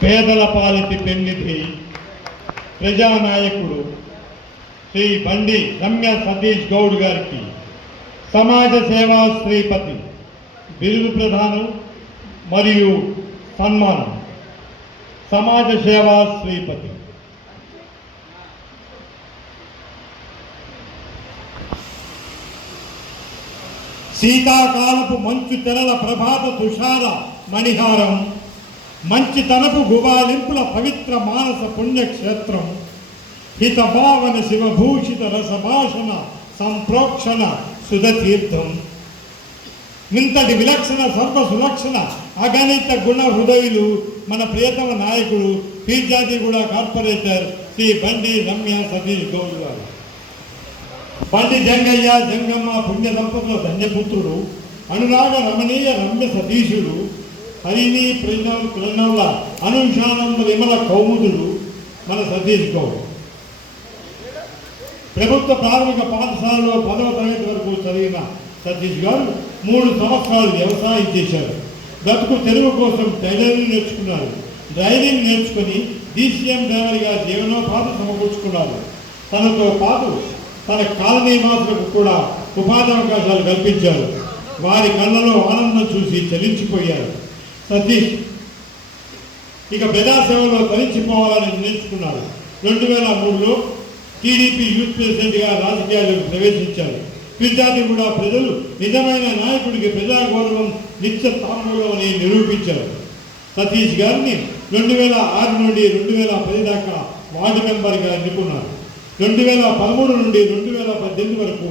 పేదల పాలిటి పెన్నిధి ప్రజానాయకుడు శ్రీ బండి రమ్య సతీష్ గౌడ్ గారికి సమాజ సేవా శ్రీపతి బిరుదు ప్రదానం మరియు సన్మానం. సమాజ సేవా శ్రీపతి శీతాకాలపు మంచు తెరల ప్రభాత తుషార మణిహారం, మంచితనపు గుబాలింపుల పవిత్ర మానస పుణ్యక్షేత్రం, హితభావన శివభూషిత రసభాషణ సంప్రోక్షణ సుధతీర్థం, ఇంతటి విలక్షణ సర్వ సులక్షణ అగణిత గుణ హృదయులు మన ప్రియతమ నాయకుడు పీర్జాతిగూడ కార్పొరేటర్ శ్రీ బండి రమ్య సతీష్ గౌడ్ గారు. బండి జంగయ్య జంగమ్మ పుణ్య దంపతుల ధన్యపుత్రుడు, అనురాగ రమణీయ రమ్య సతీషుడు, హరిణి ప్రణవుల అనుషానంద విమల కౌముదుడు మన సతీష్ గౌడ్. ప్రభుత్వ ప్రాథమిక పాఠశాలలో 10వ తరగతి వరకు చదివిన సతీష్ గారు 3 సంవత్సరాలు వ్యవసాయం చేశారు. బ్రతుకు తెరువు కోసం టైలరింగ్ నేర్చుకున్నారు. డ్రైవింగ్ నేర్చుకుని DCM డ్రైవర్గా జీవనోపాధి సమకూర్చుకున్నారు. తనతో పాటు తన కాలనీ వాసులకు కూడా ఉపాధి అవకాశాలు కల్పించారు. వారి కళ్ళలో ఆనందం చూసి చలించిపోయారు. సతీష్ ఇక ప్రజాసేవలో తరించిపోవాలని నిర్ణయించుకున్నారు. 2003లో టీడీపీ యూత్ ప్రెసిడెంట్గా రాజకీయాలకు ప్రవేశించారు. పీర్జాతిగూడ ప్రజలు నిజమైన నాయకుడికి ప్రజాగౌరవం నిత్య తాంబూలం అని నిరూపించారు. సతీష్ గారిని 2006 నుండి 2010 దాకా వార్డు మెంబర్గా ఎన్నుకున్నారు. 2013 నుండి 2018 వరకు